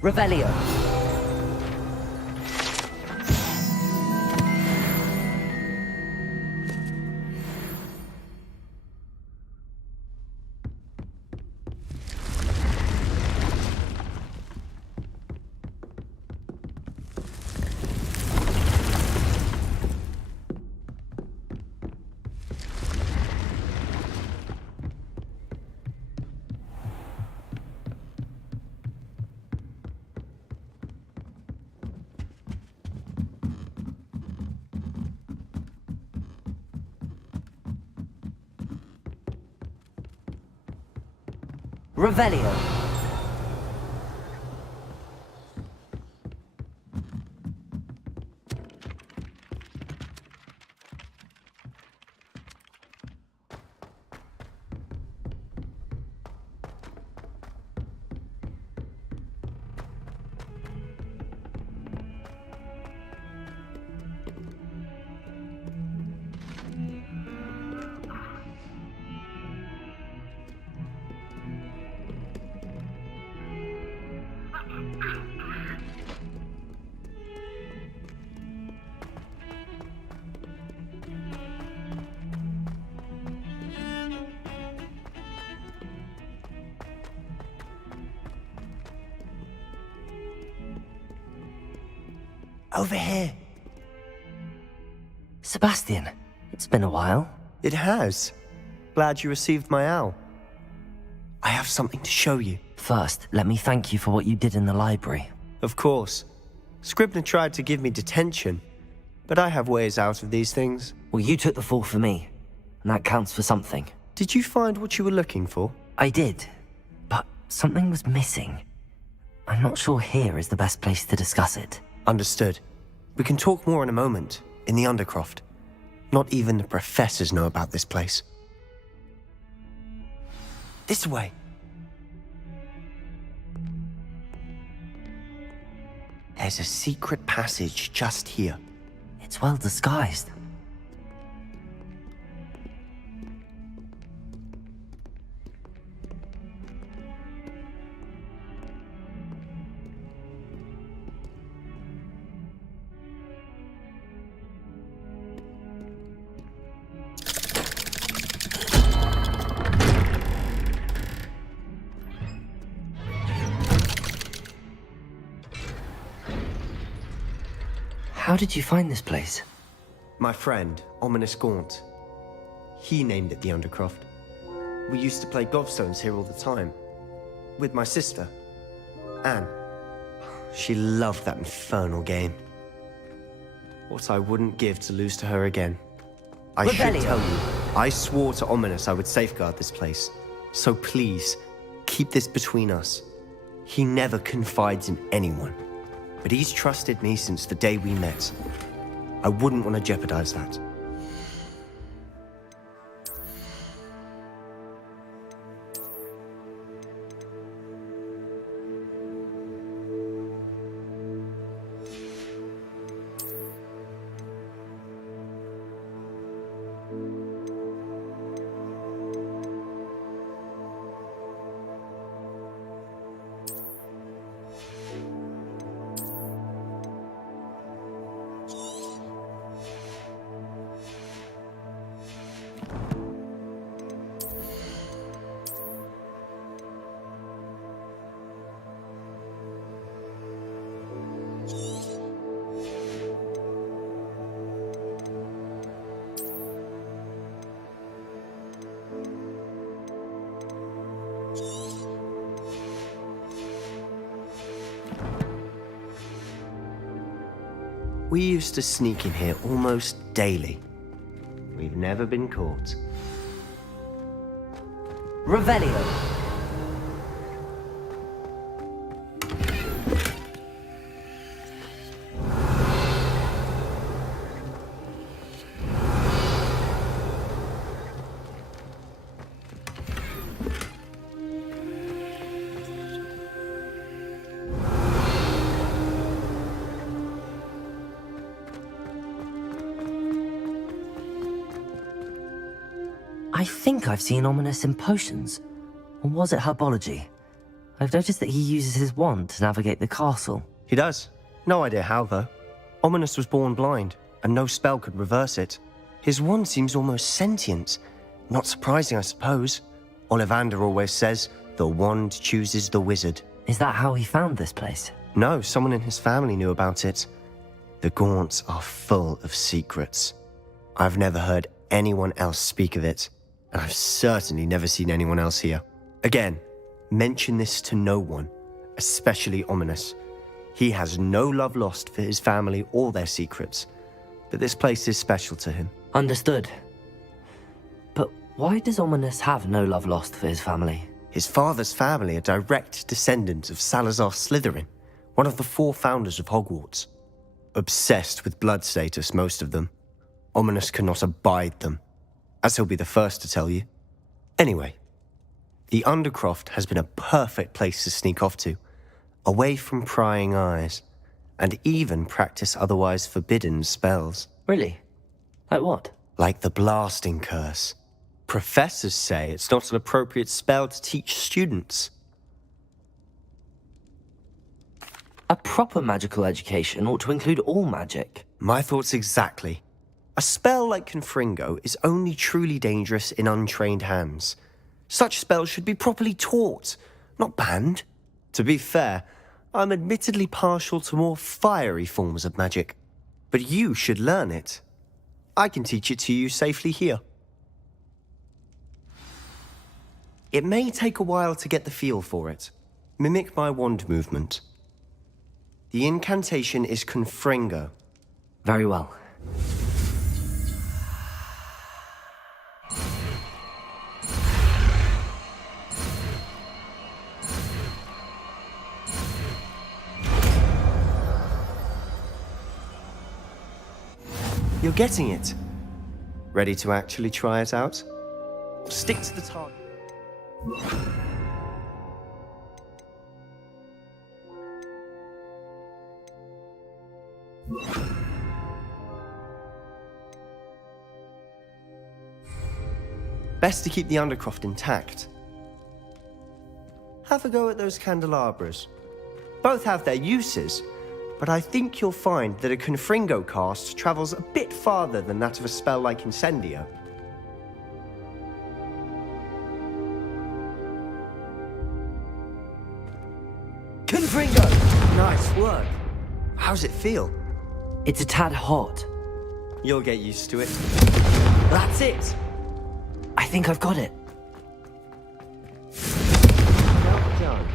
Revelio. Revelio. Over here. Sebastian, it's been a while. It has. Glad you received my owl. I have something to show you. First, let me thank you for what you did in the library. Of course. Scribner tried to give me detention, but I have ways out of these things. Well, you took the fall for me, and that counts for something. Did you find what you were looking for? I did, but something was missing. I'm not sure here is the best place to discuss it. Understood. We can talk more in a moment, in the Undercroft. Not even the professors know about this place. This way. There's a secret passage just here. It's well disguised. How did you find this place? My friend, Ominous Gaunt. He named it the Undercroft. We used to play gobstones here all the time. With my sister, Anne. She loved that infernal game. What I wouldn't give to lose to her again. I should tell you, I swore to Ominous I would safeguard this place. So please, keep this between us. He never confides in anyone. But he's trusted me since the day we met. I wouldn't want to jeopardize that. We used to sneak in here almost daily. We've never been caught. Revelio. I think I've seen Ominous in potions. Or was it herbology? I've noticed that he uses his wand to navigate the castle. He does. No idea how, though. Ominous was born blind, and no spell could reverse it. His wand seems almost sentient. Not surprising, I suppose. Ollivander always says, the wand chooses the wizard. Is that how he found this place? No, someone in his family knew about it. The Gaunts are full of secrets. I've never heard anyone else speak of it, and I've certainly never seen anyone else here. Again, mention this to no one, especially Ominous. He has no love lost for his family or their secrets, but this place is special to him. Understood. But why does Ominous have no love lost for his family? His father's family are direct descendants of Salazar Slytherin, one of the 4 founders of Hogwarts. Obsessed with blood status, most of them. Ominous cannot abide them, as he'll be the first to tell you. Anyway, the Undercroft has been a perfect place to sneak off to, away from prying eyes, and even practice otherwise forbidden spells. Really? Like what? Like the blasting curse. Professors say it's not an appropriate spell to teach students. A proper magical education ought to include all magic. My thoughts exactly. A spell like Confringo is only truly dangerous in untrained hands. Such spells should be properly taught, not banned. To be fair, I'm admittedly partial to more fiery forms of magic. But you should learn it. I can teach it to you safely here. It may take a while to get the feel for it. Mimic my wand movement. The incantation is Confringo. Very well. You're getting it. Ready to actually try it out? Stick to the target. Best to keep the Undercroft intact. Have a go at those candelabras. Both have their uses, but I think you'll find that a Confringo cast travels a bit farther than that of a spell like Incendio. Confringo! Nice work. How's it feel? It's a tad hot. You'll get used to it. That's it! I think I've got it. Well done.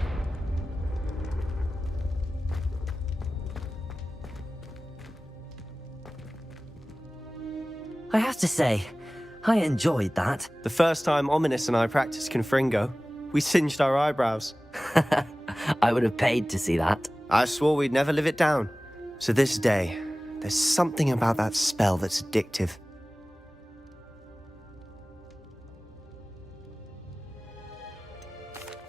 I have to say, I enjoyed that. The first time Ominous and I practiced Confringo, we singed our eyebrows. I would have paid to see that. I swore we'd never live it down. So this day, there's something about that spell that's addictive.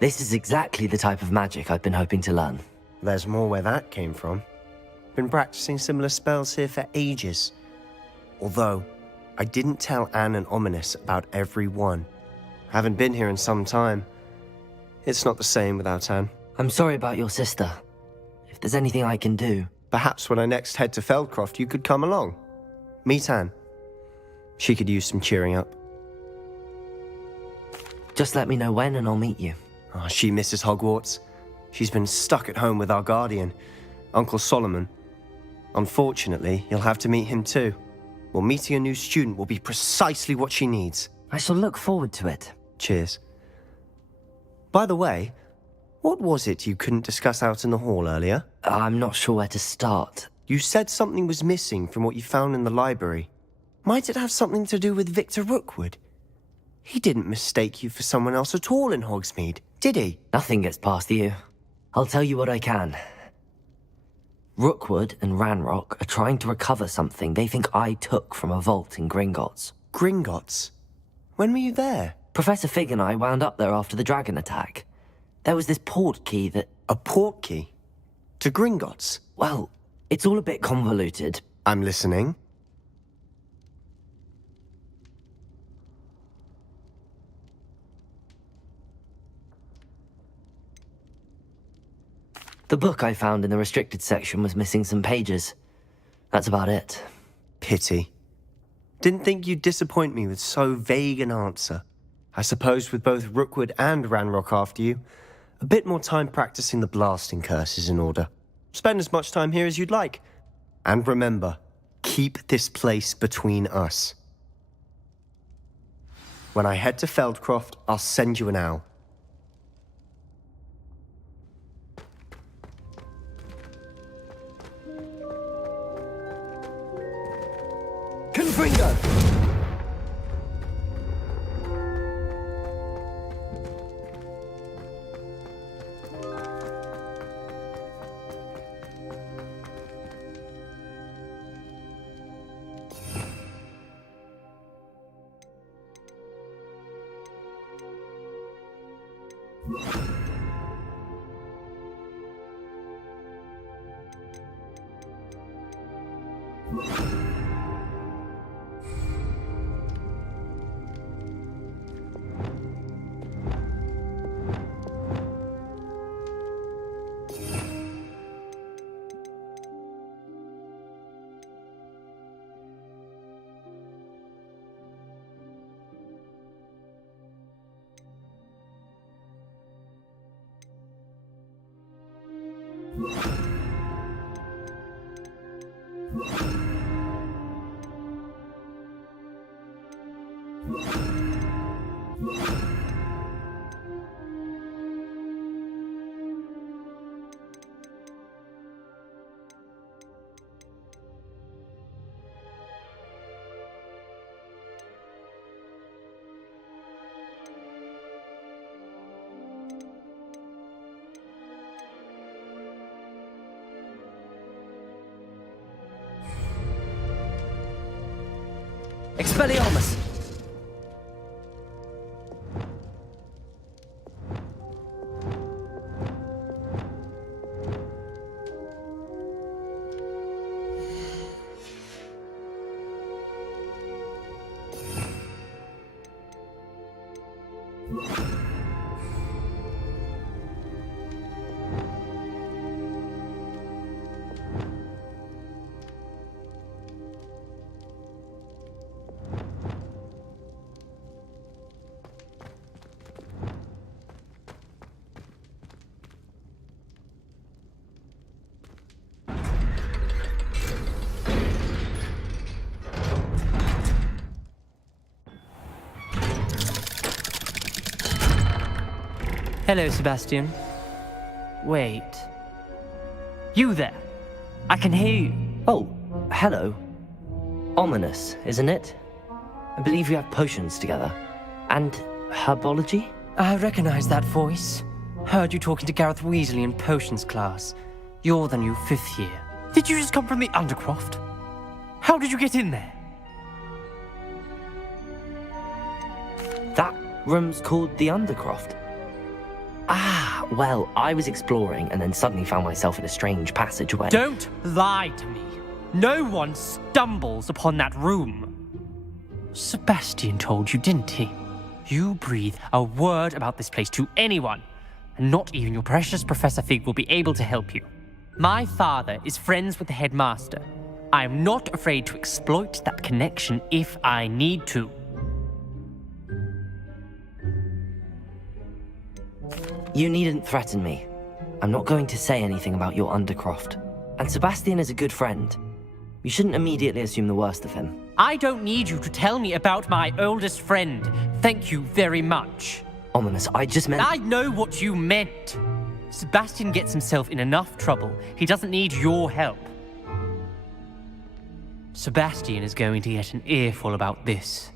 This is exactly the type of magic I've been hoping to learn. There's more where that came from. Been practicing similar spells here for ages. Although, I didn't tell Anne and Ominous about every one. Haven't been here in some time. It's not the same without Anne. I'm sorry about your sister. If there's anything I can do... Perhaps when I next head to Feldcroft, you could come along. Meet Anne. She could use some cheering up. Just let me know when and I'll meet you. Oh, she misses Hogwarts. She's been stuck at home with our guardian, Uncle Solomon. Unfortunately, you'll have to meet him too. Well, meeting a new student will be precisely what she needs. I shall look forward to it. Cheers. By the way, what was it you couldn't discuss out in the hall earlier? I'm not sure where to start. You said something was missing from what you found in the library. Might it have something to do with Victor Rookwood? He didn't mistake you for someone else at all in Hogsmeade, did he? Nothing gets past you. I'll tell you what I can. Rookwood and Ranrock are trying to recover something they think I took from a vault in Gringotts. Gringotts? When were you there? Professor Fig and I wound up there after the dragon attack. There was this port key that... A port key? To Gringotts? Well, it's all a bit convoluted. I'm listening. The book I found in the restricted section was missing some pages. That's about it. Pity. Didn't think you'd disappoint me with so vague an answer. I suppose with both Rookwood and Ranrock after you, a bit more time practicing the blasting curse is in order. Spend as much time here as you'd like. And remember, keep this place between us. When I head to Feldcroft, I'll send you an owl. Confringo! Expelliarmus! Hello, Sebastian. Wait. You there? I can hear you. Oh, hello. Ominous, isn't it? I believe we have potions together. And herbology? I recognize that voice. Heard you talking to Gareth Weasley in potions class. You're the new 5th year. Did you just come from the Undercroft? How did you get in there? That room's called the Undercroft. Ah, well, I was exploring and then suddenly found myself in a strange passageway. Don't lie to me. No one stumbles upon that room. Sebastian told you, didn't he? You breathe a word about this place to anyone, and not even your precious Professor Fig will be able to help you. My father is friends with the headmaster. I am not afraid to exploit that connection if I need to. You needn't threaten me. I'm not going to say anything about your Undercroft. And Sebastian is a good friend. You shouldn't immediately assume the worst of him. I don't need you to tell me about my oldest friend. Thank you very much. Ominous, I just meant... I know what you meant. Sebastian gets himself in enough trouble. He doesn't need your help. Sebastian is going to get an earful about this.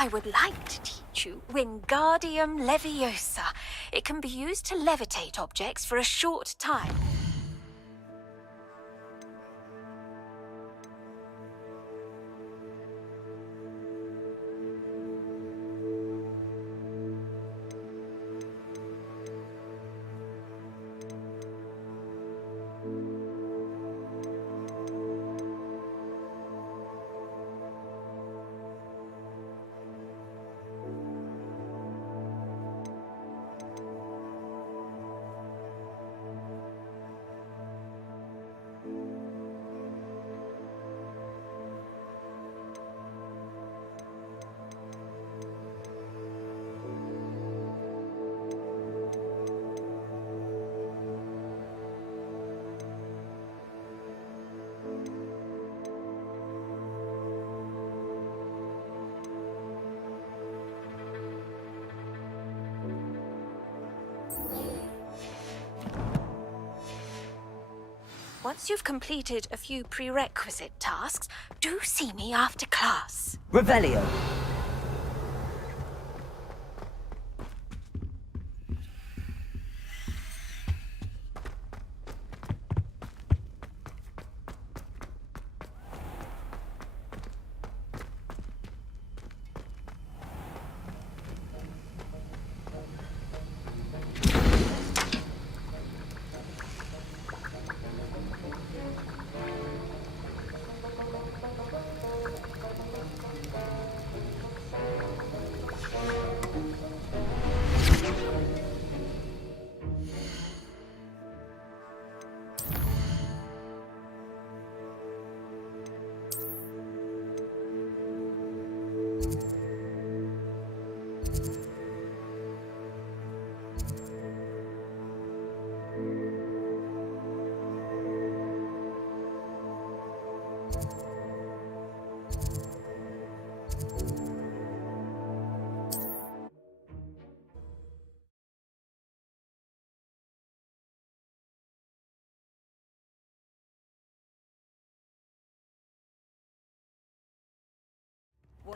I would like to teach you Wingardium Leviosa. It can be used to levitate objects for a short time. Once you've completed a few prerequisite tasks, do see me after class. Revelio.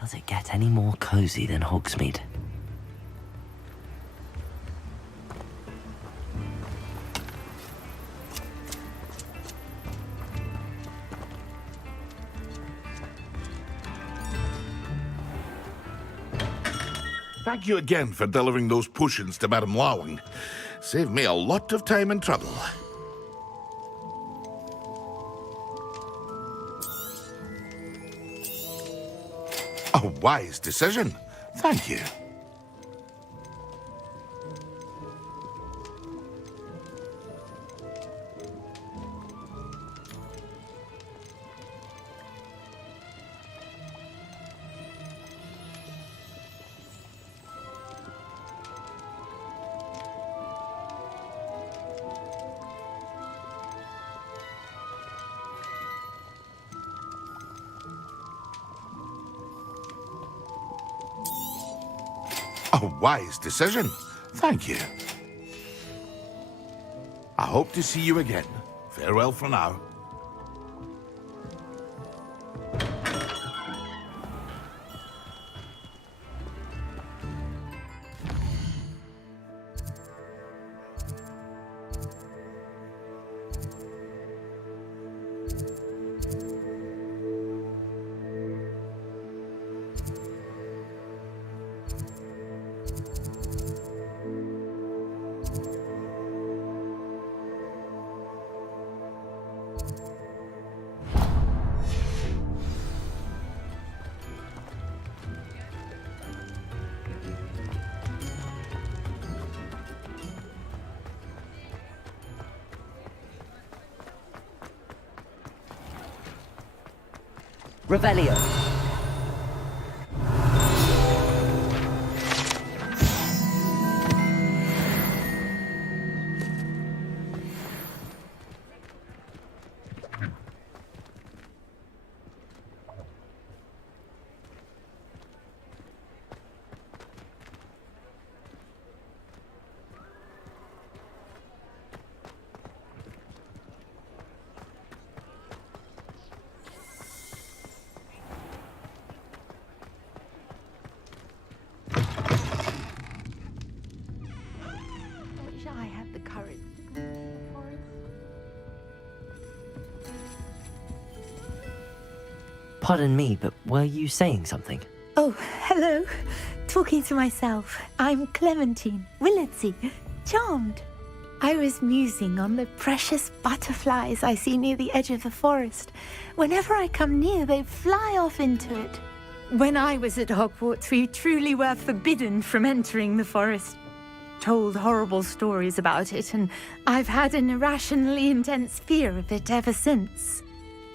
Does it get any more cozy than Hogsmeade? Thank you again for delivering those potions to Madame Lawing. Saved me a lot of time and trouble. A wise decision. Thank you. A wise decision. Thank you. I hope to see you again. Farewell for now. Revelio. Pardon me, but were you saying something? Oh, hello. Talking to myself. I'm Clementine, Willardsey, charmed. I was musing on the precious butterflies I see near the edge of the forest. Whenever I come near, they fly off into it. When I was at Hogwarts, we truly were forbidden from entering the forest. Told horrible stories about it, and I've had an irrationally intense fear of it ever since.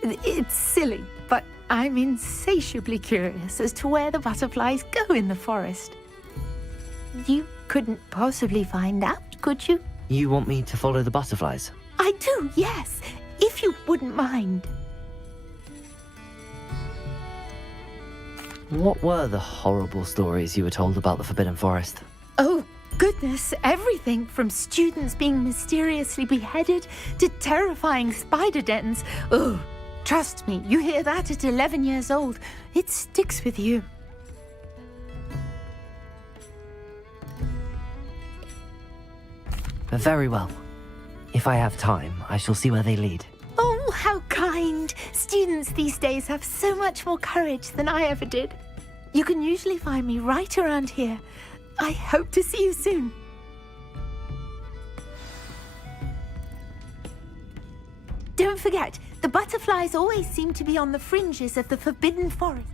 It's silly, but I'm insatiably curious as to where the butterflies go in the forest. You couldn't possibly find out, could you? You want me to follow the butterflies? I do, yes, if you wouldn't mind. What were the horrible stories you were told about the Forbidden Forest? Oh, goodness, everything from students being mysteriously beheaded to terrifying spider dens. Ugh, trust me, you hear that at 11 years old, it sticks with you. Very well. If I have time, I shall see where they lead. Oh, how kind! Students these days have so much more courage than I ever did. You can usually find me right around here. I hope to see you soon. Don't forget, the butterflies always seem to be on the fringes of the Forbidden Forest.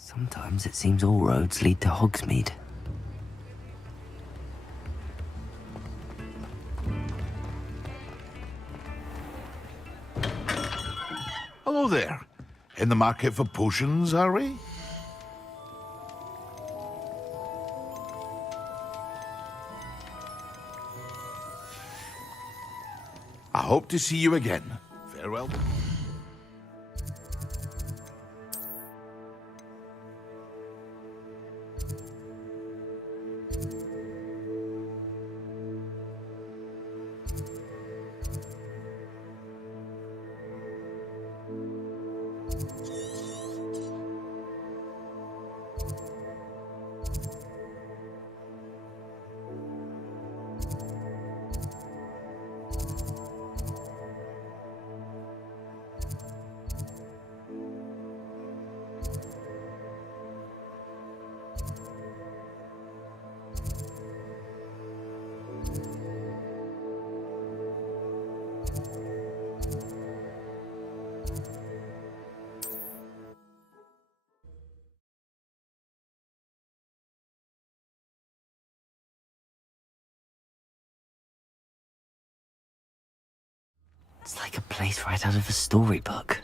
Sometimes it seems all roads lead to Hogsmeade. Hello there. In the market for potions, are we? I hope to see you again. Farewell. It's like a place right out of a storybook.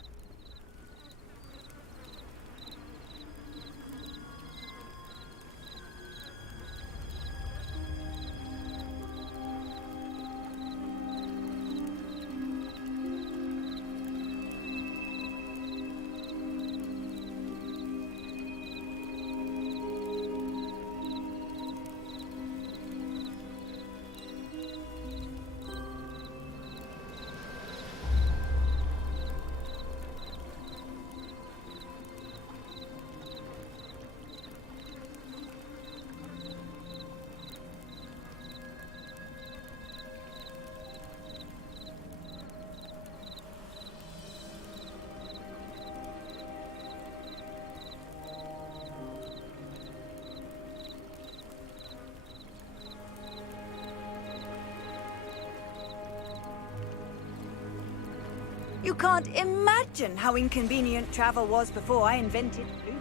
You can't imagine how inconvenient travel was before I invented Blue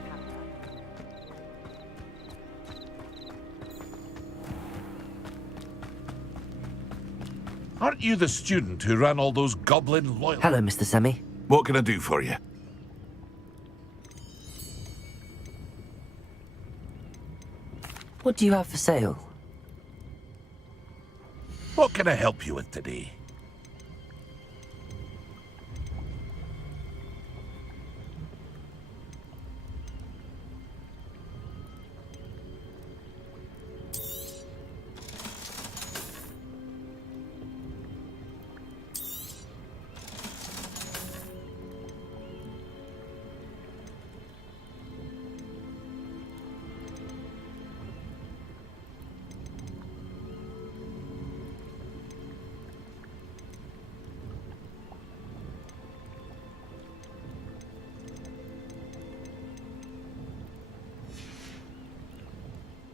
Aren't you the student who ran all those goblin loyal... Hello, Mr. Semi. What can I do for you? What do you have for sale? What can I help you with today?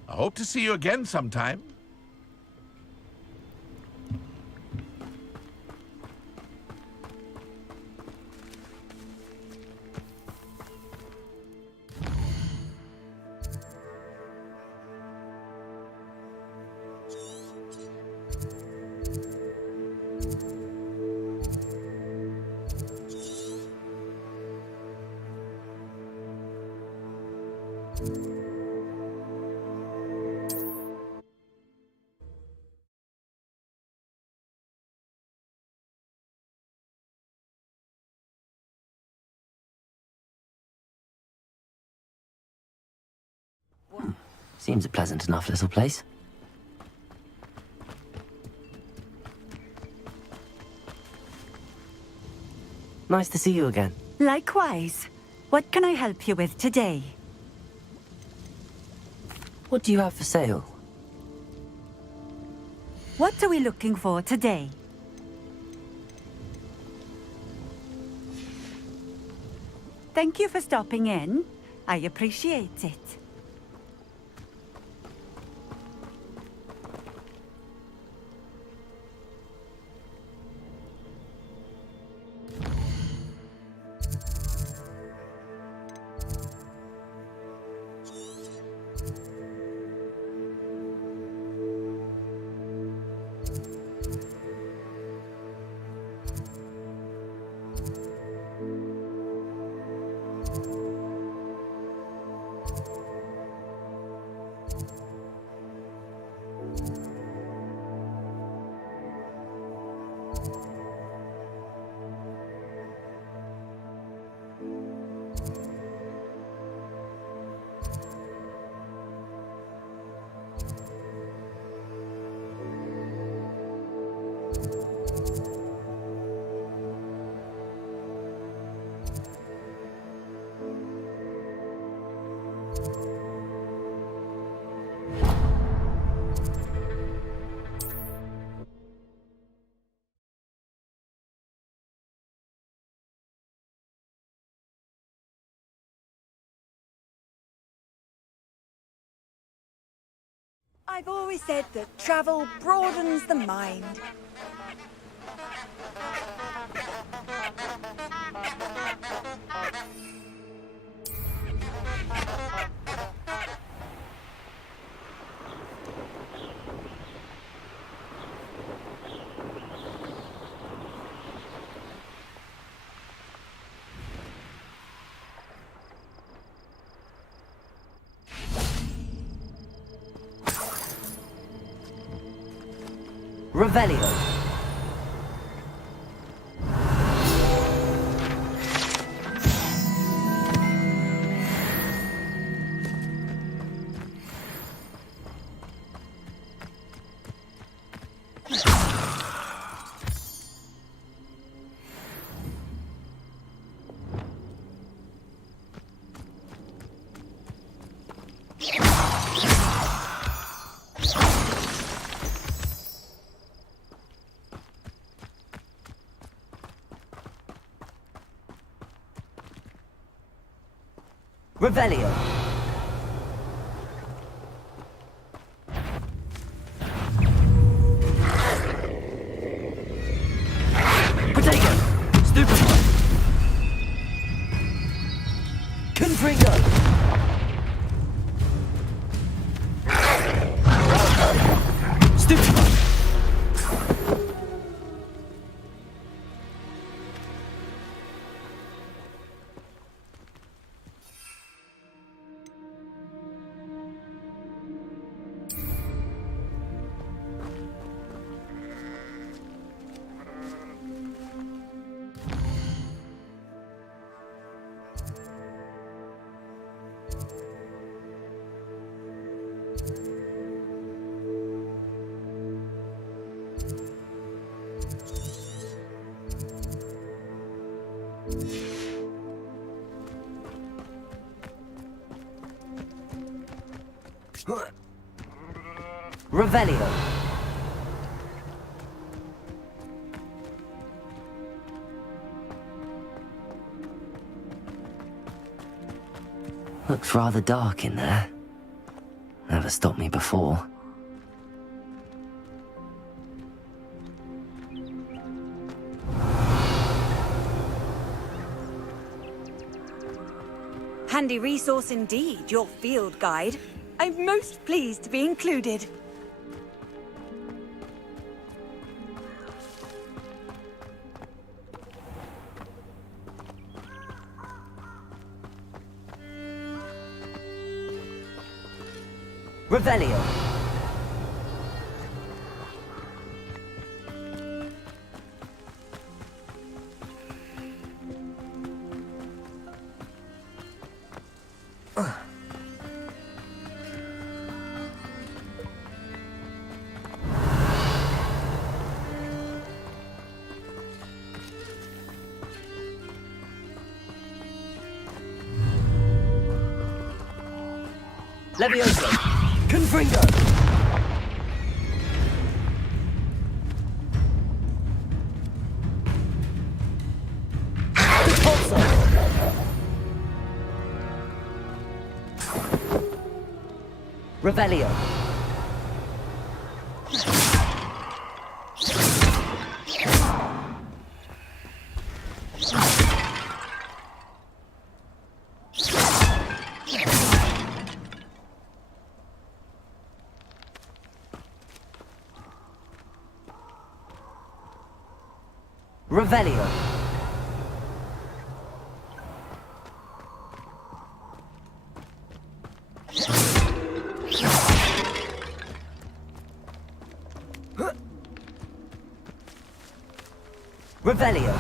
I hope to see you again sometime. Seems a pleasant enough little place. Nice to see you again. Likewise. What can I help you with today? What do you have for sale? What are we looking for today? Thank you for stopping in. I appreciate it. I've always said that travel broadens the mind. Revelio. Revelio. Potato. Stupefy. Confringo. Stupefy. Revelio. Looks rather dark in there. Never stopped me before. Handy resource indeed, your field guide. I'm most pleased to be included. Revelio. Levioso. Confringo. Repulso. Revelio. Revelio. Revelio.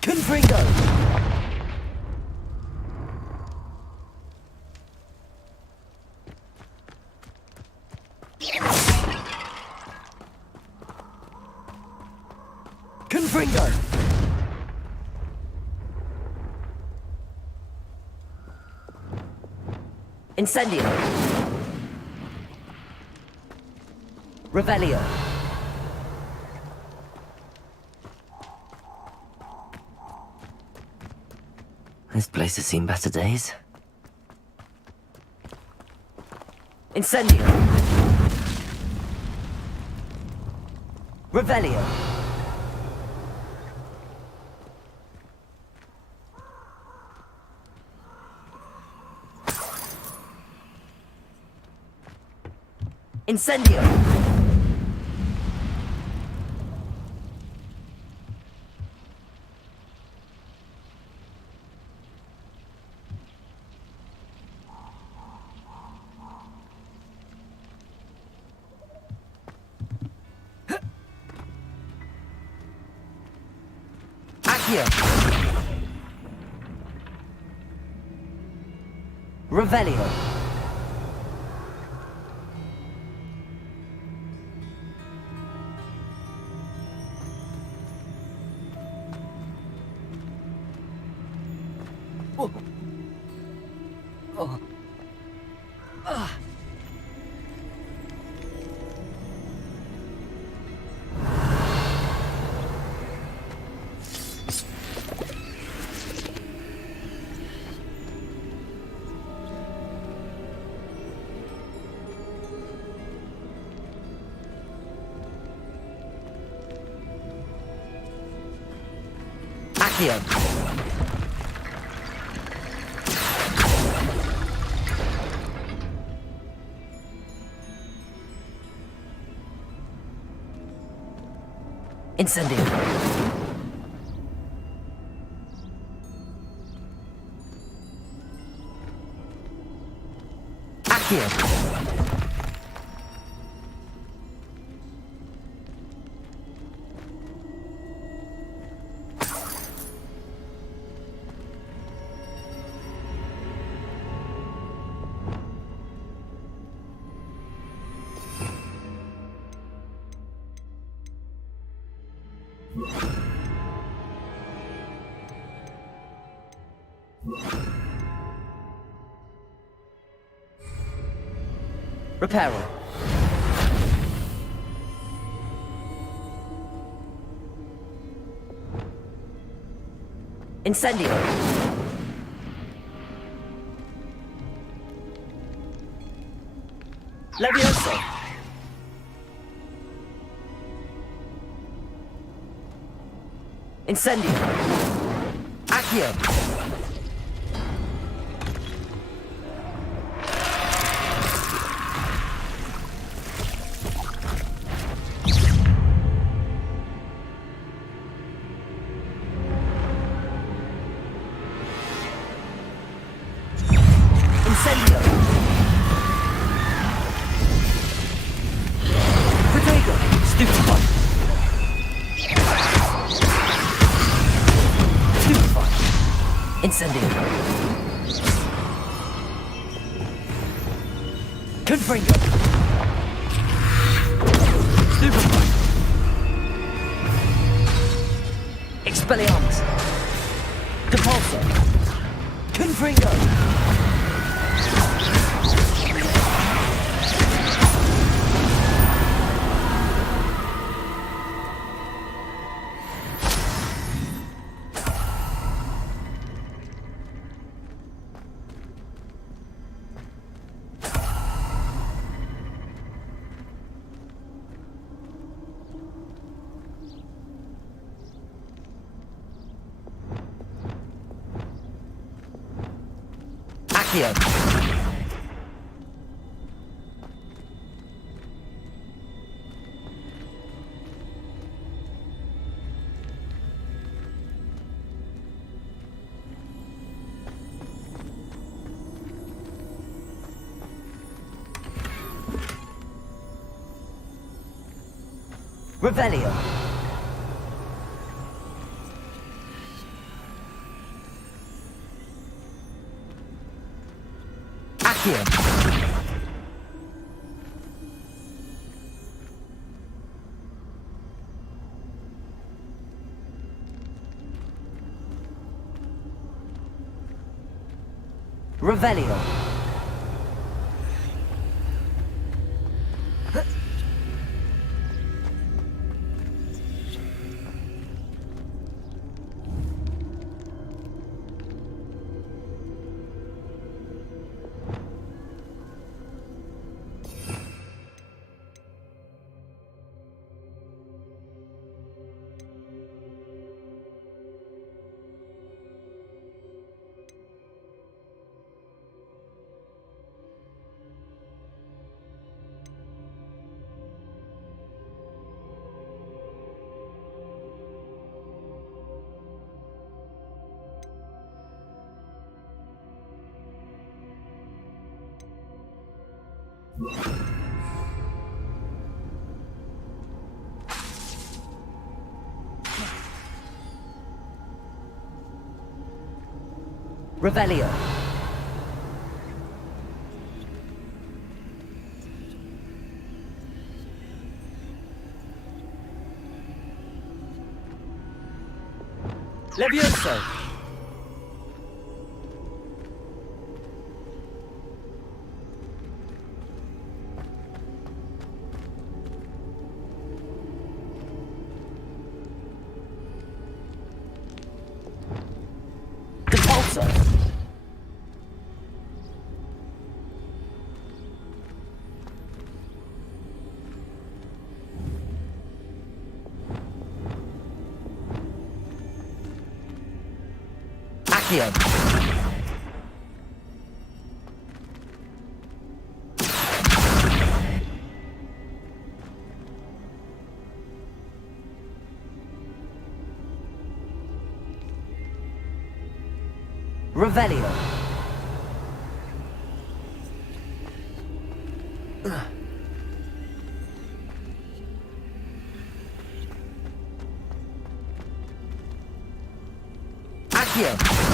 Confringo. Confringo. Incendio. Revelio. This place has seen better days. Incendio. Revelio. Incendio. Accio. Revelio. Oh. Oh. Ah. Accio. Incendio. Accio. Reparo. Incendio. Levioso. Incendio. Accio. Incendio. Protego. Stupefy. Stupefy. Incendio. Confringo. Stupefy. Expelliarmus. Compulso. Confringo. Accio. Revelio. Accio. Revelio. Revelio. Levioso. Repulsor. Accio. Revelio. Accio.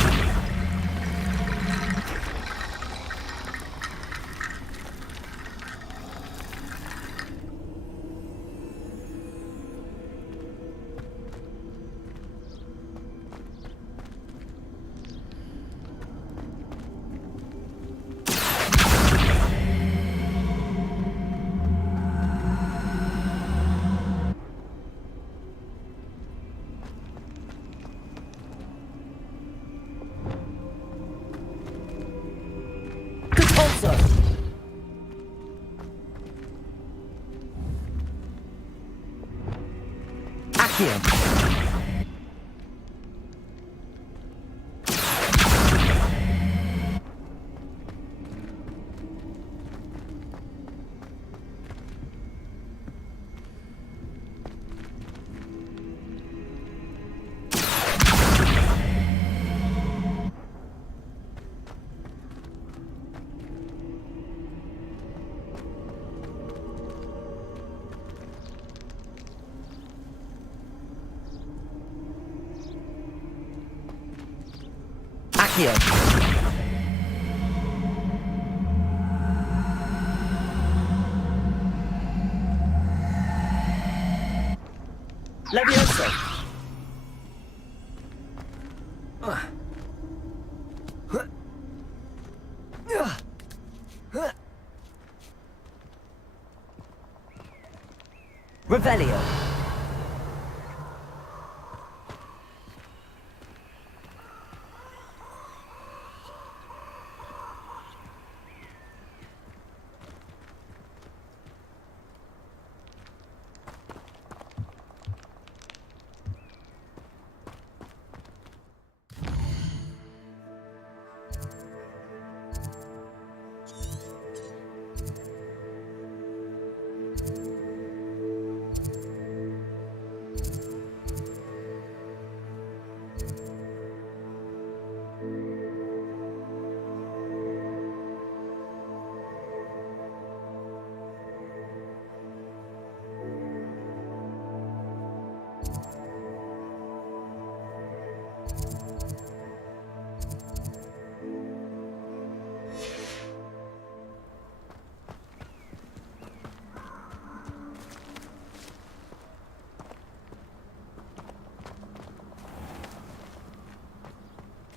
Repulsor. Accio. Accio. Levioso. Revelio.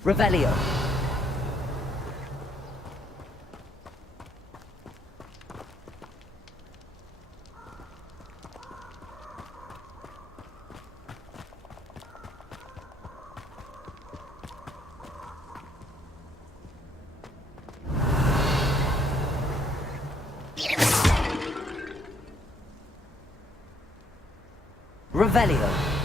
Revelio. Revelio.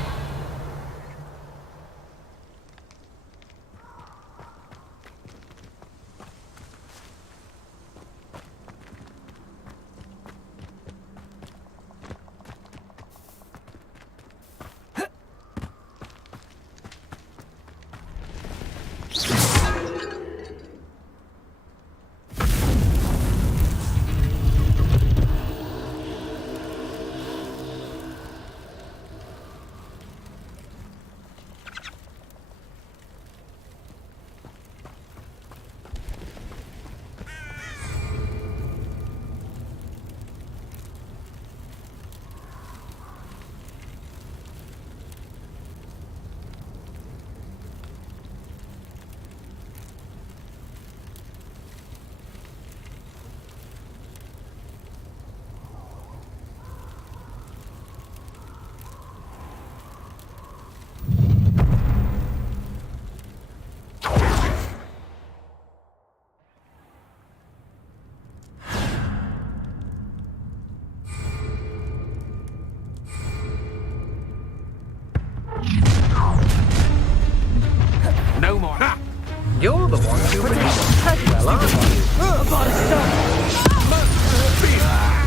You're the one who really well, aren't you?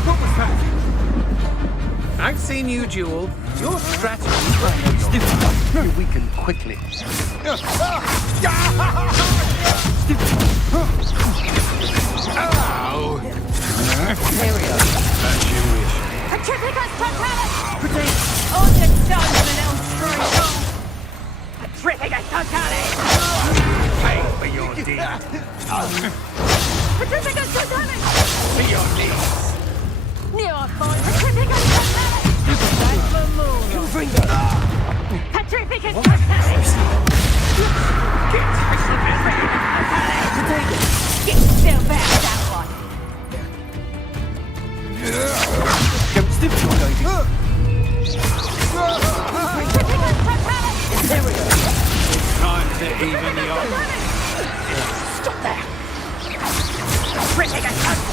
What was that? I've seen you duel. Your strategy is stupid. We can quickly. Ow! There we go. As you wish. Petrificus totalis! On the stars of an elm street! Petrificus totalis! Pay for your deed. Petrificus totalis! To your knees. Nearby! Petrificus totalis! Confringo! Petrificus totalis! Get Get yourself out of that one! Don't stupid one, baby! Petrificus totalis! There we go! time to even the odds. Stop there! Petrificus totalis!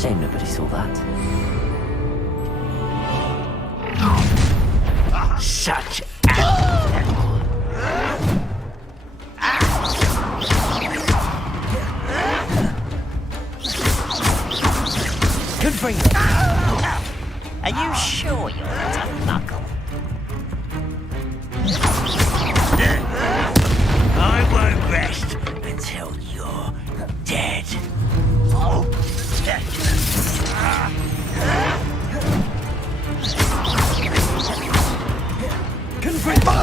Shame nobody saw that. Such Confringo! Are you sure you're not a knuckle? I won't rest until you're dead. Confringo!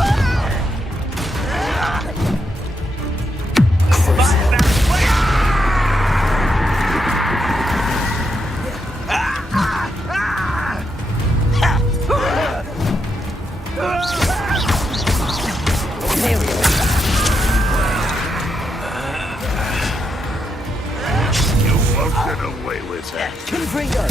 You won't get away with that. Confringo!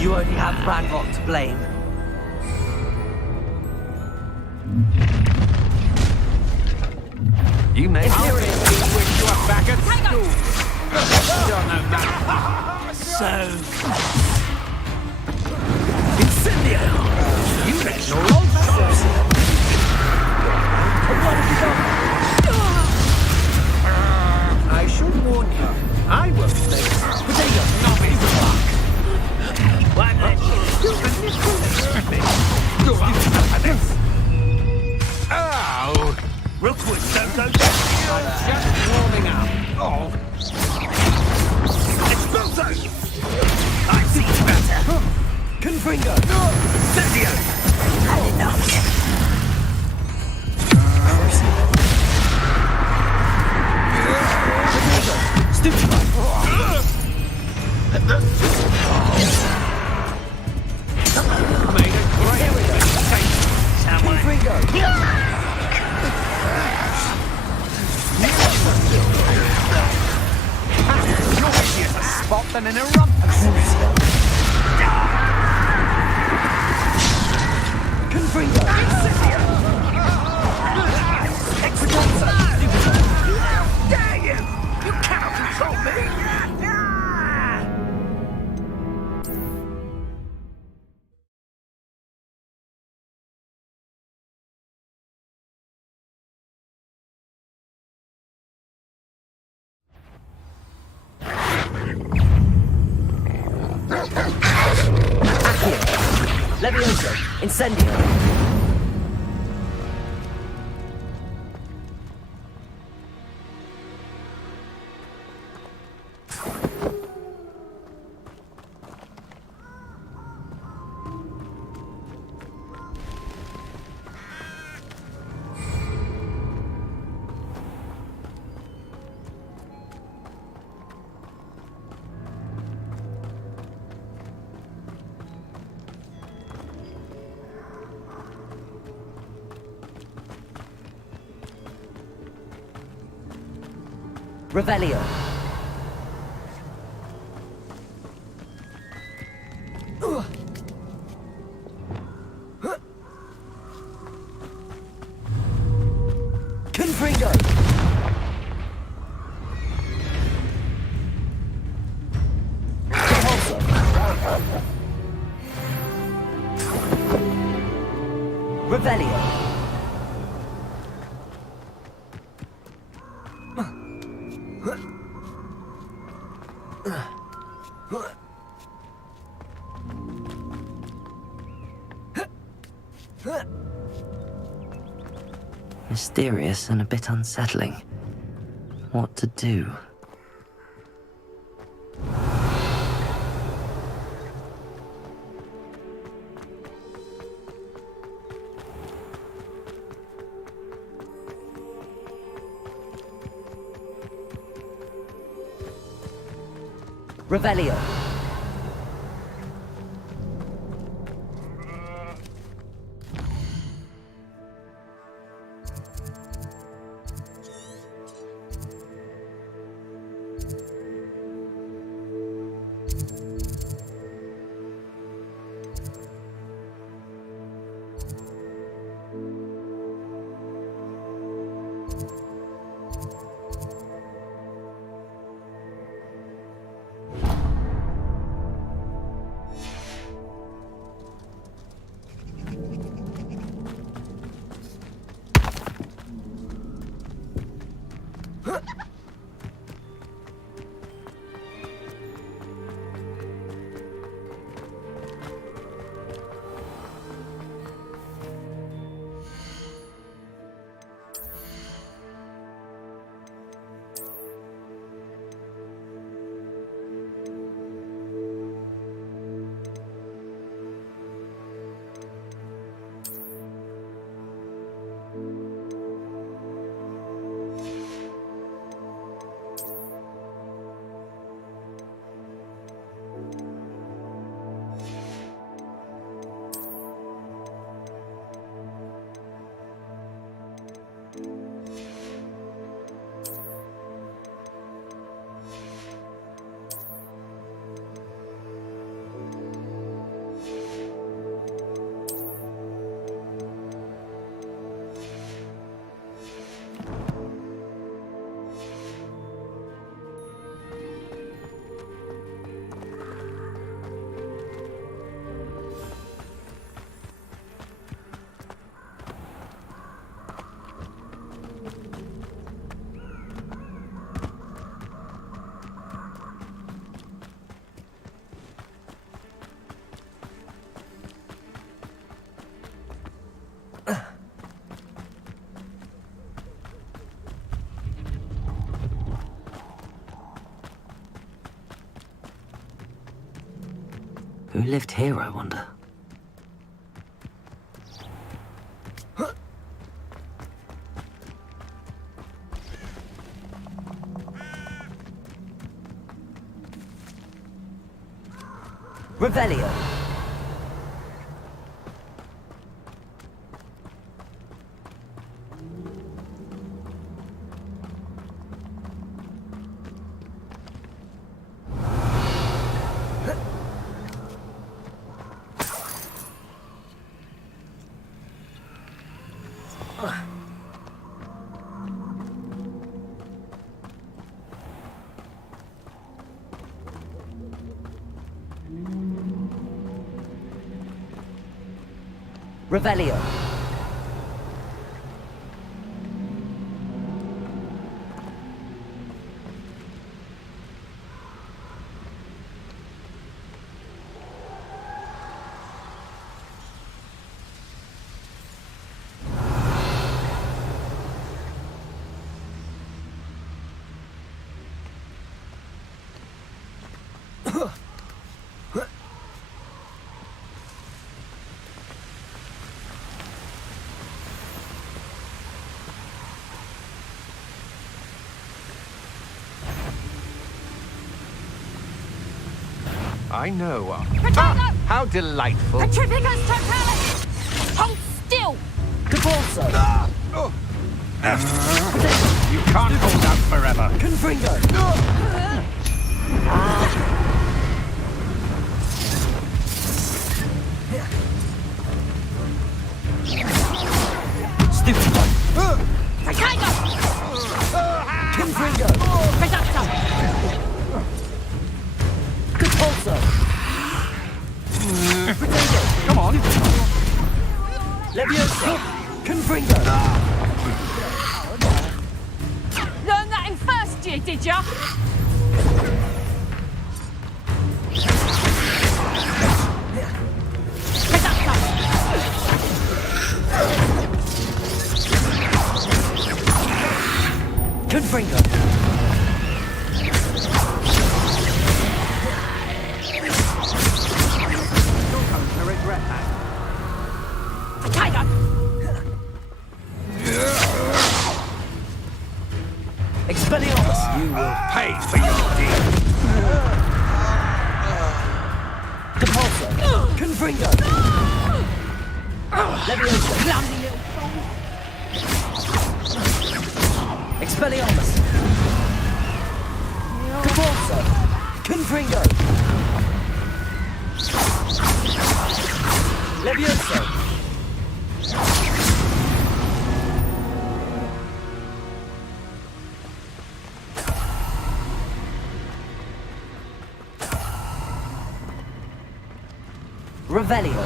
You only have Radrock to blame. you may wish you were back at school. Don't know that. So, Incendio! You let your old I should warn you, I won't make not even luck. why not Ow! Rookwood, don't go I'm just warming up. Oh. Expulso! I see better. Confringo! Incendio! Had enough. Stupid one! Made a great mistake. Confringo! You're easier to spot than an eruption. Confringo! Dare you! You cannot control me! Levioso! Incendio! Revelio. Revelio. Mysterious and a bit unsettling. What to do? Revelio. Who lived here, I wonder? Revelio. Revelio. I know. Protego! How delightful. Petrificus totalis! Hold still! Cabalso. You can't hold out forever. Confringo. Stupid one. Protego! Confringo. Reducto! Cabalso. Leviosa! Confringo! Learn that in first year, did ya? Head up, son. Confringo! I regret that. Potato! Expelliarmus! You will pay for your deed. Depulso! Confringo! Leviosa! Clumsy little fool! Expelliarmus! Depulso! Confringo! Leviosa! Revelio.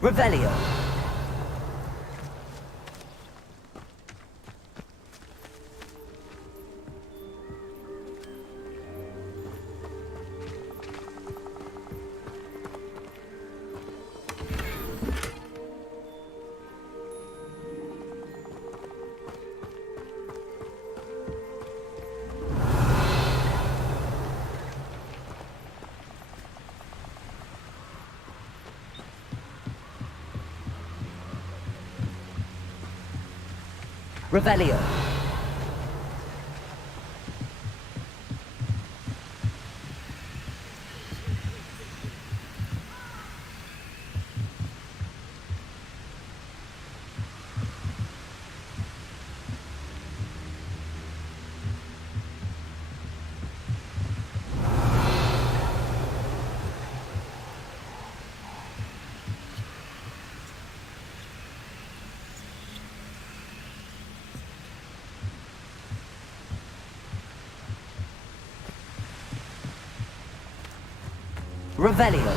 Revelio. Revelio. Revelio.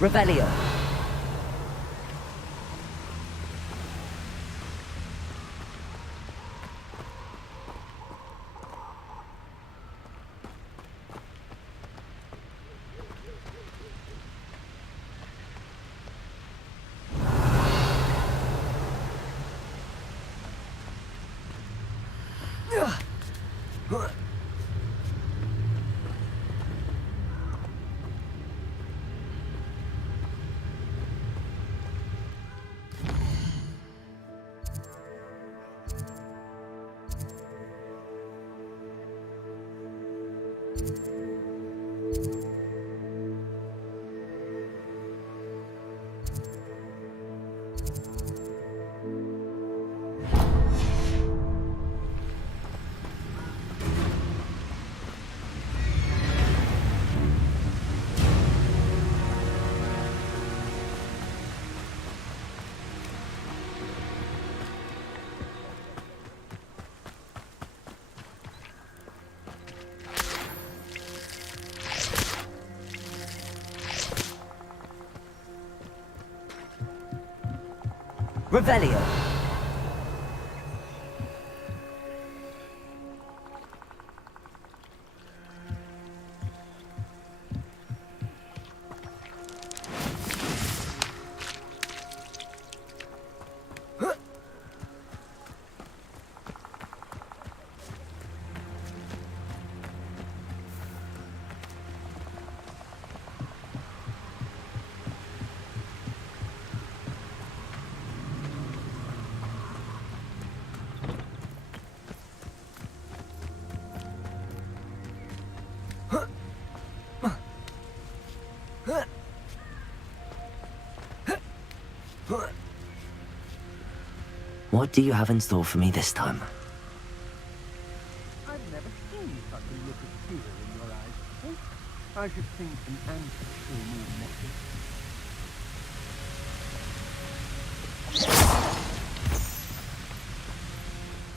Revelio. Revelio. What do you have in store for me this time? I've never seen such a look of fear in your eyes before. I should think an answer to more message.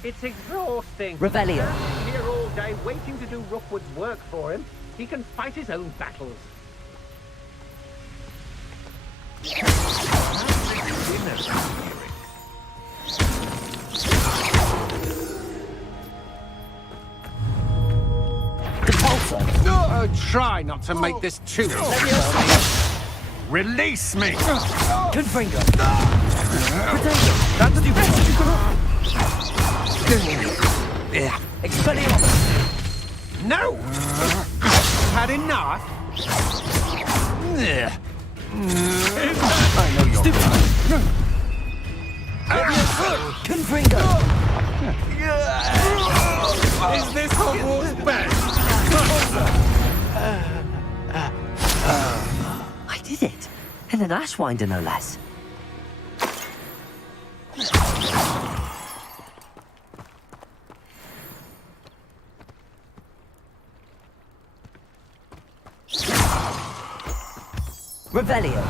It's exhausting. Revelio. Standing here all day waiting to do Rookwood's work for him. He can fight his own battles. Try not to make this too. Release me! Confringo. That's the best you can. Expelliarmus. No! Had enough? I know you're Confringo. Is this Hogwart's best? I did it. And an Ashwinder, no less. Revelio.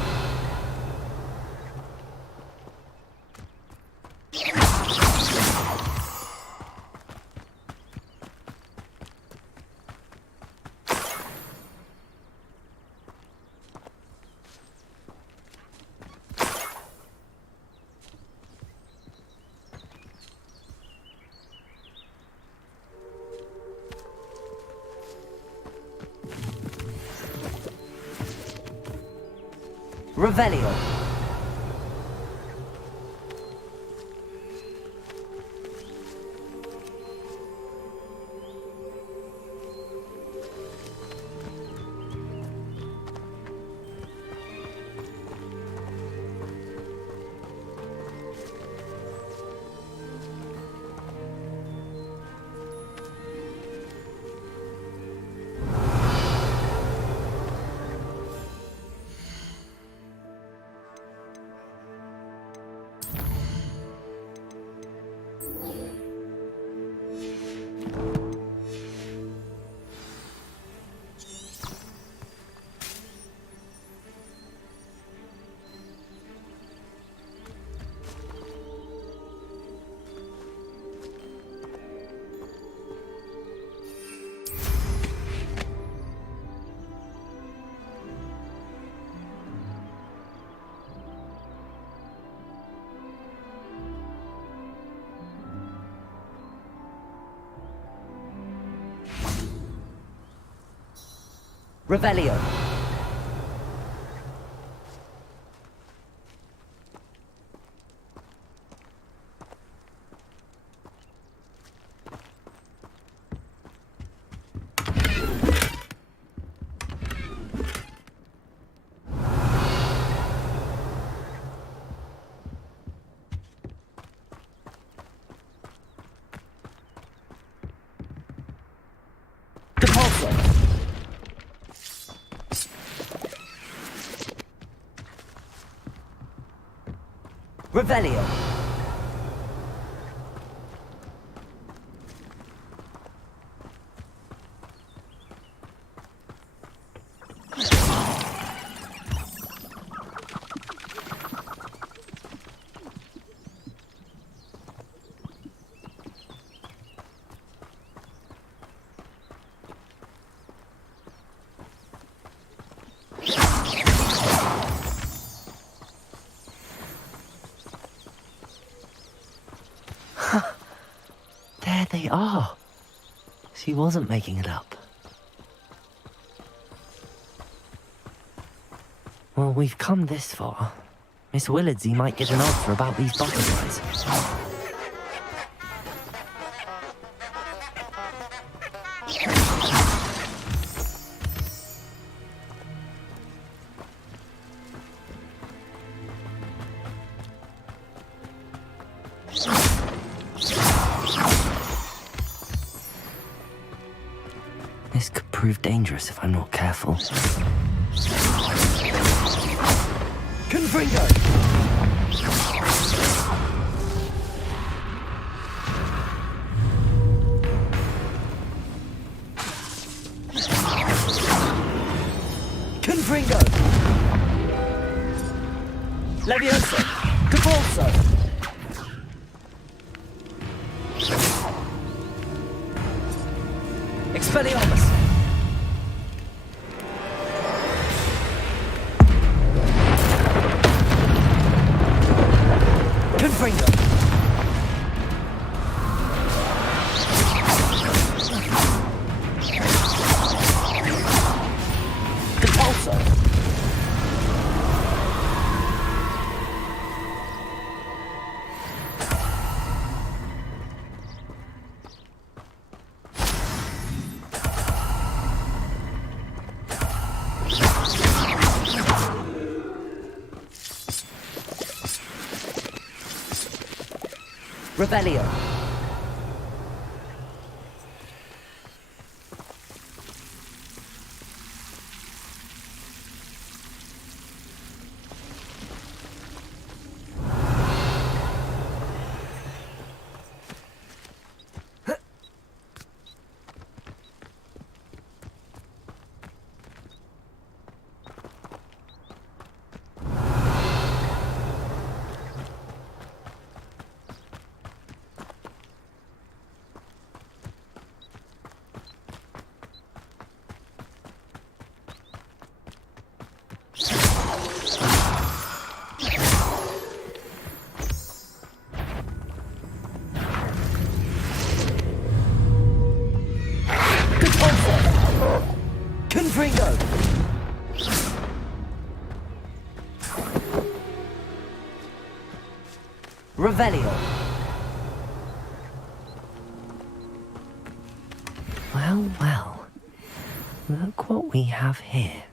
Revelio. Revelio. Depulso. Revelio. She wasn't making it up. Well, we've come this far. Miss Willardsey might get an answer about these butterflies. This could prove dangerous if I'm not careful. Confringo! Confringo! Leviosa! Cavalso! Expelliarmus! Confringo! Cavalso! Revelio. Confringo! Revelio. Well, well. Look what we have here.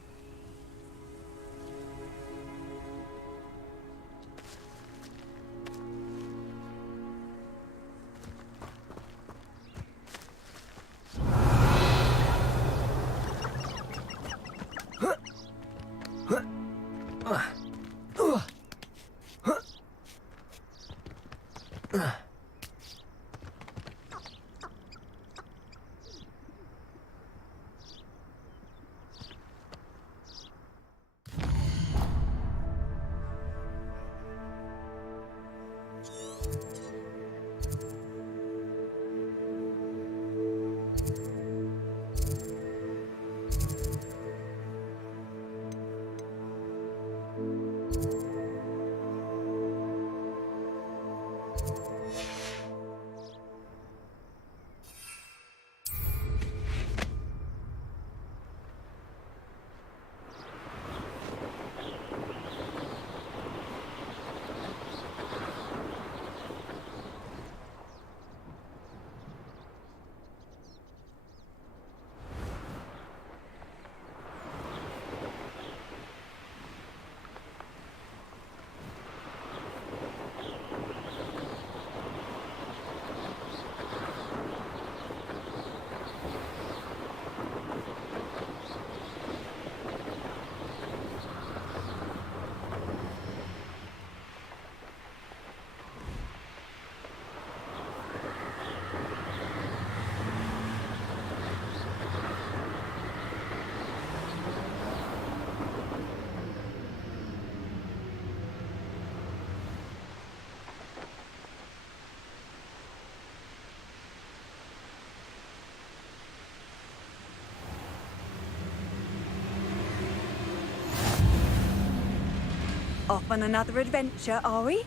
Off on another adventure, are we?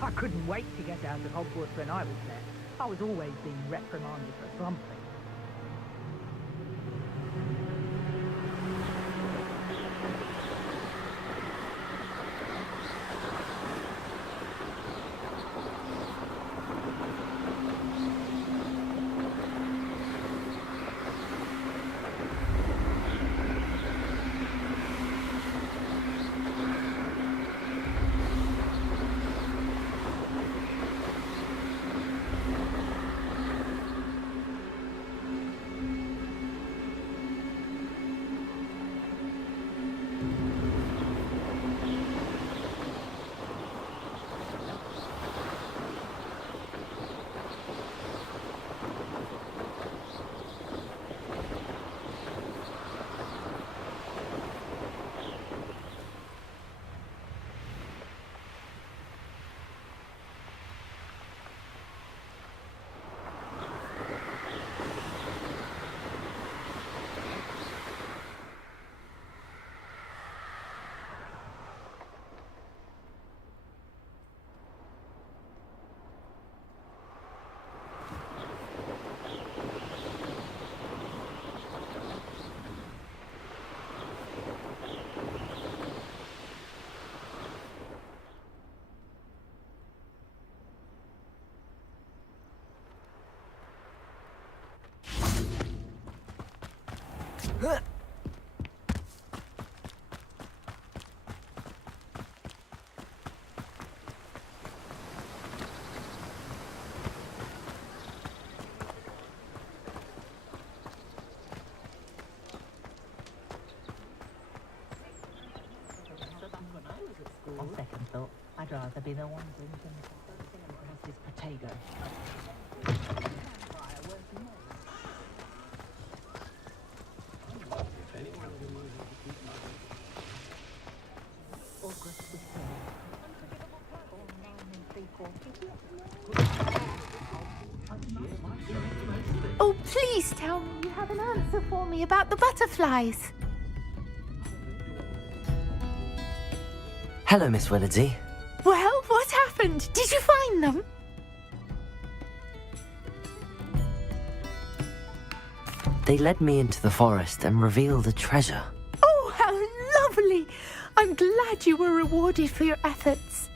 I couldn't wait to get out of Hogwarts when I was there. I was always being reprimanded for something. On second thought, I'd rather be the one drinking this potato. Oh, please tell me you have an answer for me about the butterflies. Hello, Miss Willardsey. Well, what happened? Did you find them? They led me into the forest and revealed a treasure. Oh, how lovely! I'm glad you were rewarded for your efforts.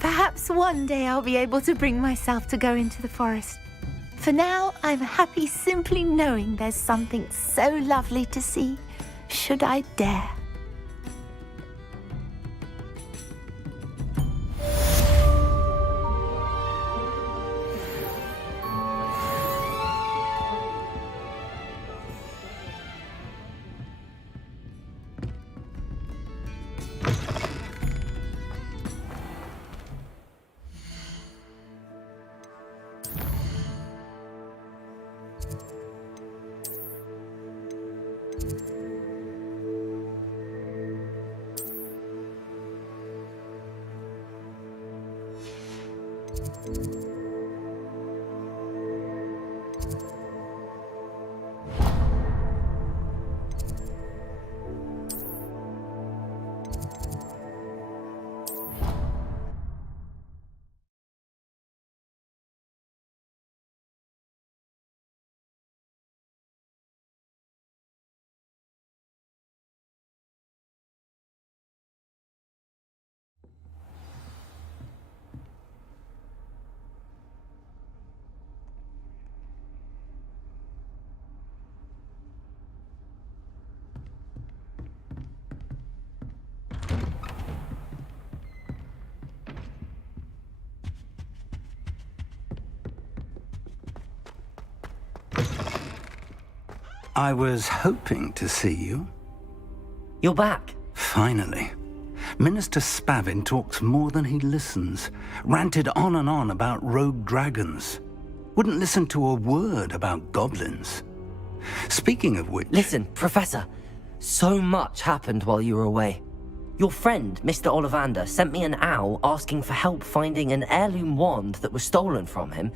Perhaps one day I'll be able to bring myself to go into the forest. For now, I'm happy simply knowing there's something so lovely to see, should I dare. I was hoping to see you. You're back. Finally. Minister Spavin talks more than he listens. Ranted on and on about rogue dragons. Wouldn't listen to a word about goblins. Speaking of which... Listen, Professor. So much happened while you were away. Your friend, Mr. Ollivander, sent me an owl asking for help finding an heirloom wand that was stolen from him.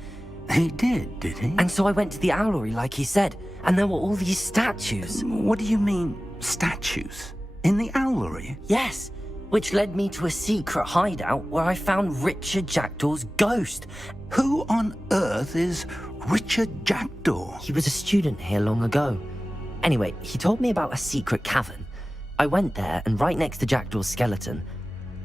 He did he? And so I went to the owlery like he said, and there were all these statues. What do you mean, statues? In the owlery? Yes, which led me to a secret hideout where I found Richard Jackdaw's ghost. Who on earth is Richard Jackdaw? He was a student here long ago. Anyway, he told me about a secret cavern. I went there, and right next to Jackdaw's skeleton,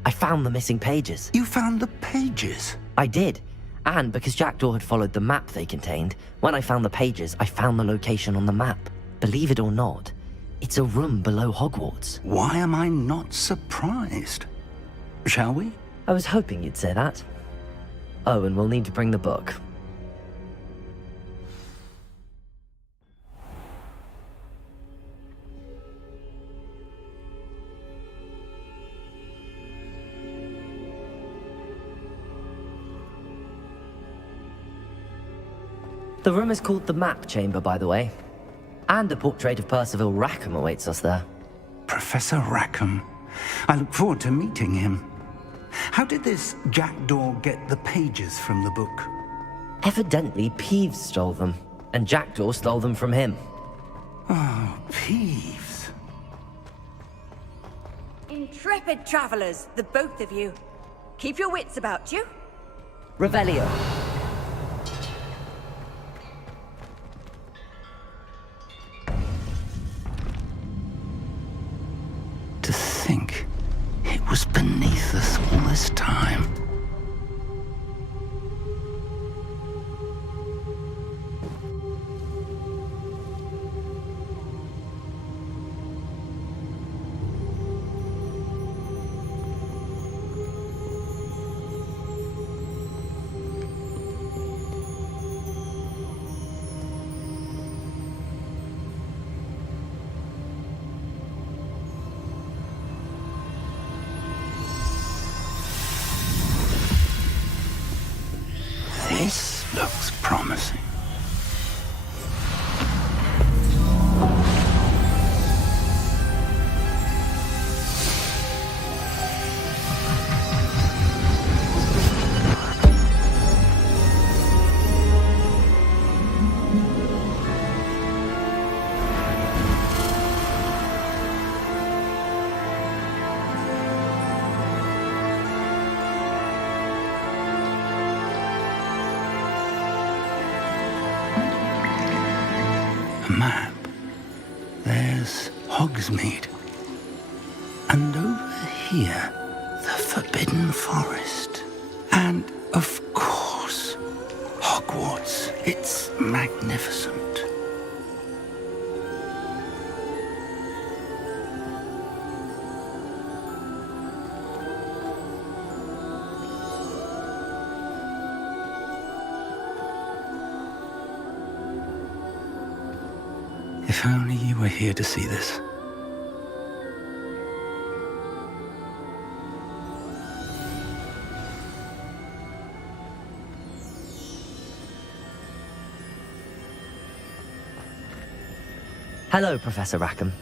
I found the missing pages. You found the pages? I did. And because Jackdaw had followed the map they contained, when I found the pages, I found the location on the map. Believe it or not, it's a room below Hogwarts. Why am I not surprised? Shall we? I was hoping you'd say that. Oh, and we'll need to bring the book. The room is called the Map Chamber, by the way. And a portrait of Percival Rackham awaits us there. Professor Rackham. I look forward to meeting him. How did this Jackdaw get the pages from the book? Evidently, Peeves stole them, and Jackdaw stole them from him. Oh, Peeves. Intrepid travelers, the both of you. Keep your wits about you. Revelio. To think it was beneath us all this time. Hogsmeade. And over here, the Forbidden Forest. And, of course, Hogwarts. It's magnificent. If only you were here to see this. Hello, Professor Rackham.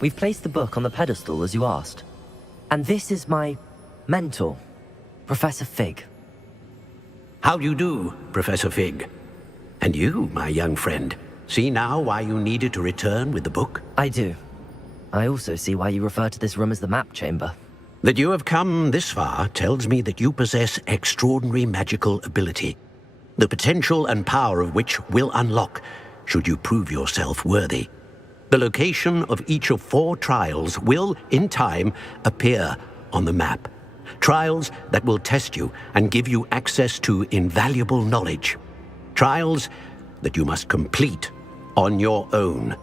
We've placed the book on the pedestal as you asked. And this is my mentor, Professor Fig. How do you do, Professor Fig? And you, my young friend, see now why you needed to return with the book? I do. I also see why you refer to this room as the map chamber. That you have come this far tells me that you possess extraordinary magical ability, the potential and power of which will unlock should you prove yourself worthy. The location of each of 4 trials will, in time, appear on the map. Trials that will test you and give you access to invaluable knowledge. Trials that you must complete on your own.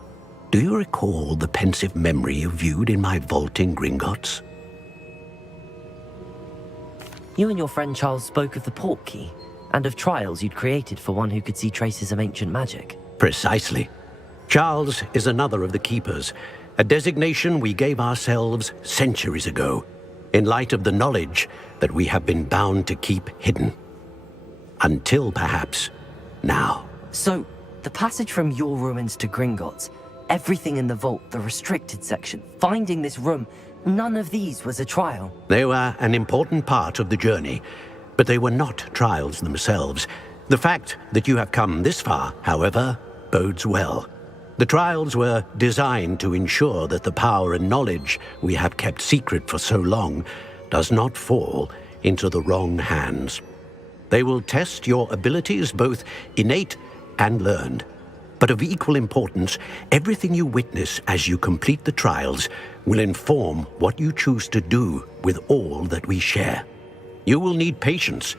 Do you recall the pensive memory you viewed in my vault in Gringotts? You and your friend Charles spoke of the portkey, and of trials you'd created for one who could see traces of ancient magic. Precisely. Charles is another of the Keepers, a designation we gave ourselves centuries ago, in light of the knowledge that we have been bound to keep hidden. Until, perhaps, now. So, the passage from your ruins to Gringotts, everything in the vault, the restricted section, finding this room, none of these was a trial. They were an important part of the journey, but they were not trials themselves. The fact that you have come this far, however, bodes well. The trials were designed to ensure that the power and knowledge we have kept secret for so long does not fall into the wrong hands. They will test your abilities, both innate and learned. But of equal importance, everything you witness as you complete the trials will inform what you choose to do with all that we share. You will need patience.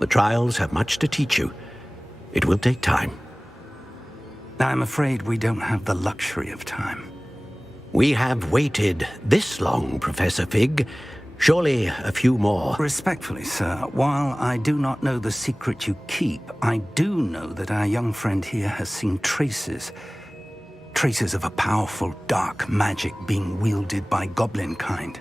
The trials have much to teach you. It will take time. I'm afraid we don't have the luxury of time. We have waited this long, Professor Fig. Surely a few more. Respectfully, sir, while I do not know the secret you keep, I do know that our young friend here has seen traces of a powerful dark magic being wielded by goblin kind.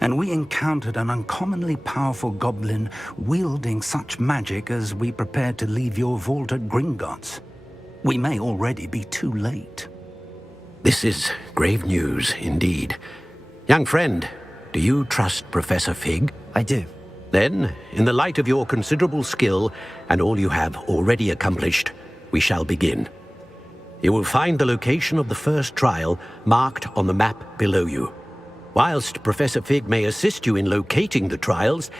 And we encountered an uncommonly powerful goblin wielding such magic as we prepared to leave your vault at Gringotts. We may already be too late. This is grave news indeed. Young friend, do you trust Professor Fig? I do. Then, in the light of your considerable skill and all you have already accomplished, we shall begin. You will find the location of the first trial marked on the map below you. Whilst Professor Fig may assist you in locating the trials,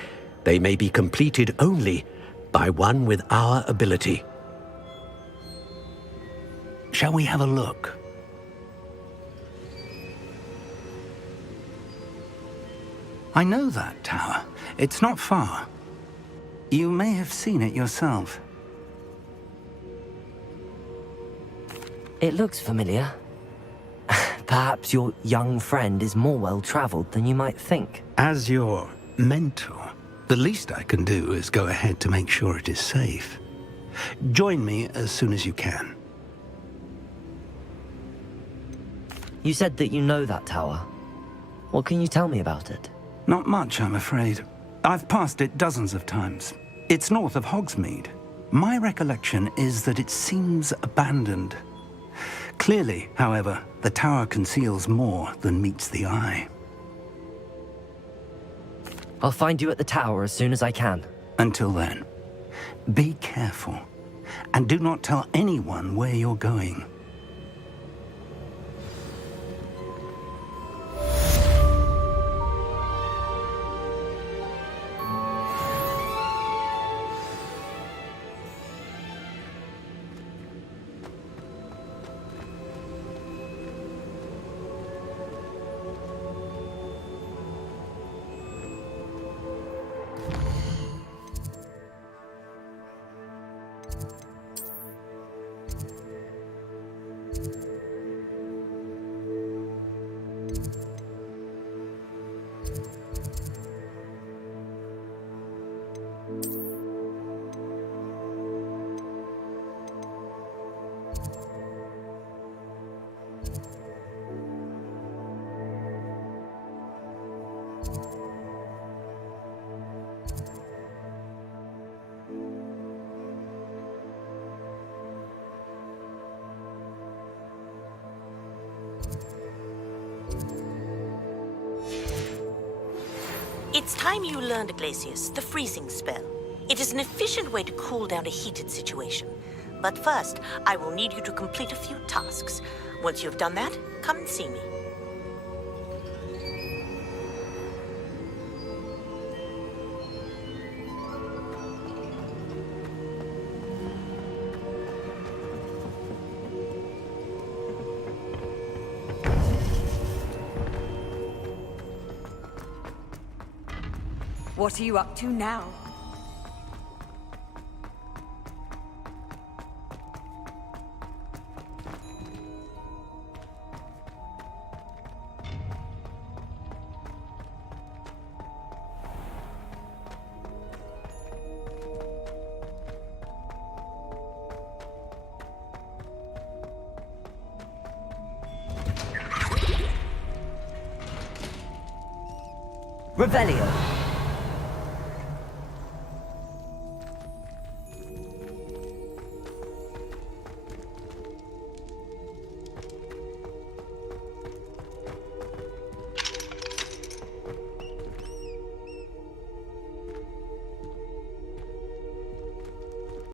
they may be completed only by one with our ability. Shall we have a look? I know that tower. It's not far. You may have seen it yourself. It looks familiar. Perhaps your young friend is more well-traveled than you might think. As your mentor, the least I can do is go ahead to make sure it is safe. Join me as soon as you can. You said that you know that tower. What can you tell me about it? Not much, I'm afraid. I've passed it dozens of times. It's north of Hogsmeade. My recollection is that it seems abandoned. Clearly, however, the tower conceals more than meets the eye. I'll find you at the tower as soon as I can. Until then, be careful, and do not tell anyone where you're going. It's time you learned, Glacius, the freezing spell. It is an efficient way to cool down a heated situation. But first, I will need you to complete a few tasks. Once you've done that, come and see me. What are you up to now? Revelio.